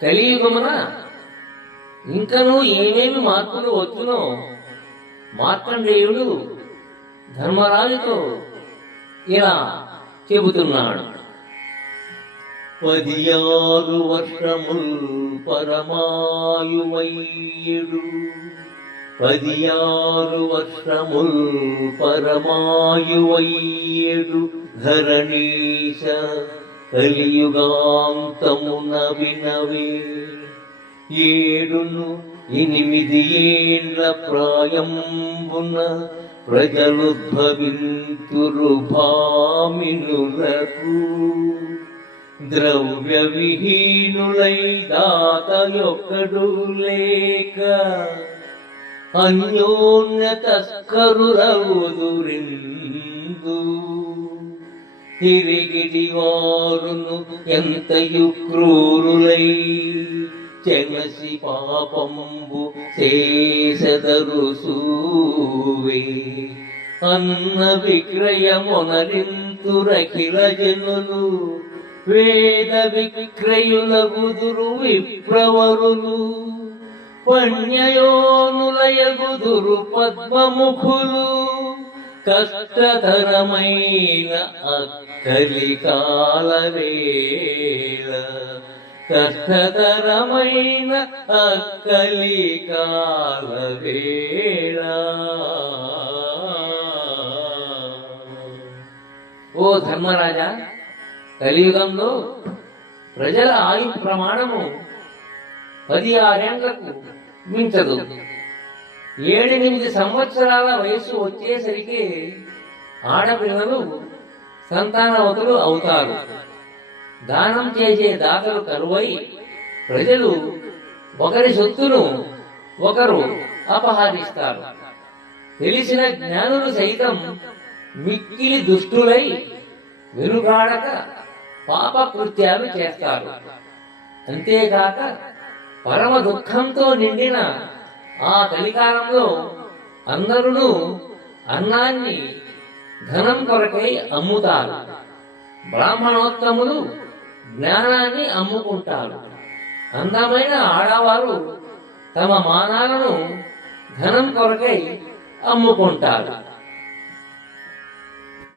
కలియుగమున ఇంకనూ ఏమేమి మార్పులు వచ్చునో మార్కండేయుడు ధర్మరాజుతో ఇలా చెబుతున్నాడు. 16 వర్షముల్ పరమాయువయ్యుడు, 16 వర్షముల్ పరమాయువయ్యుడు ధరణీశ కలియుగాంతమున వినవే. 7 ఏండ్ల ప్రాయంబున ప్రజలుద్భవింతురు భామినులకు, ద్రవ్య విహీనులై దాతయొక్కడు లేక అన్యోన్య తస్కరులవుదురిందు. తిరిగిడి వారును ఎంతయు క్రూరులై చెనసి పాపంబు చేసెదరు సూవే. అన్న విక్రయమునరింతురఖిల జనులు, వేద విక్రయులగుదురు విప్రవరులు, పణ్యయోనులయగుదురు పద్మముఖులు. కష్టతరమైన అక్కలికాల వేళ, కష్టతరమైన అక్కలికాల వేళ. ఓ ధర్మరాజా, కలియుగంలో ప్రజల ఆయు ప్రమాణము 16 ఏండ్లకు మించదు. 7-8 సంవత్సరాల వయస్సు వచ్చేసరికి ఆడపిల్లలు సంతానవతులు అవుతారు. దానం చేసే దాతలు కరువై ప్రజలు ఒకరి సొత్తును ఒకరు అపహరిస్తారు. తెలిసిన జ్ఞానులు సైతం మిక్కిలి దుష్టులై వెనుగాడక పాప కృత్యాలు చేస్తారు. అంతేకాక పరమ దుఃఖంతో నిండిన ఆ కలికాలంలో అందరూ అన్నాన్ని ధనం కొరకై అమ్ముతారు. బ్రాహ్మణోత్తములు జ్ఞానాన్ని అమ్ముకుంటారు. అందమైన ఆడవారు తమ మానాలను ధనం కొరకై అమ్ముకుంటారు.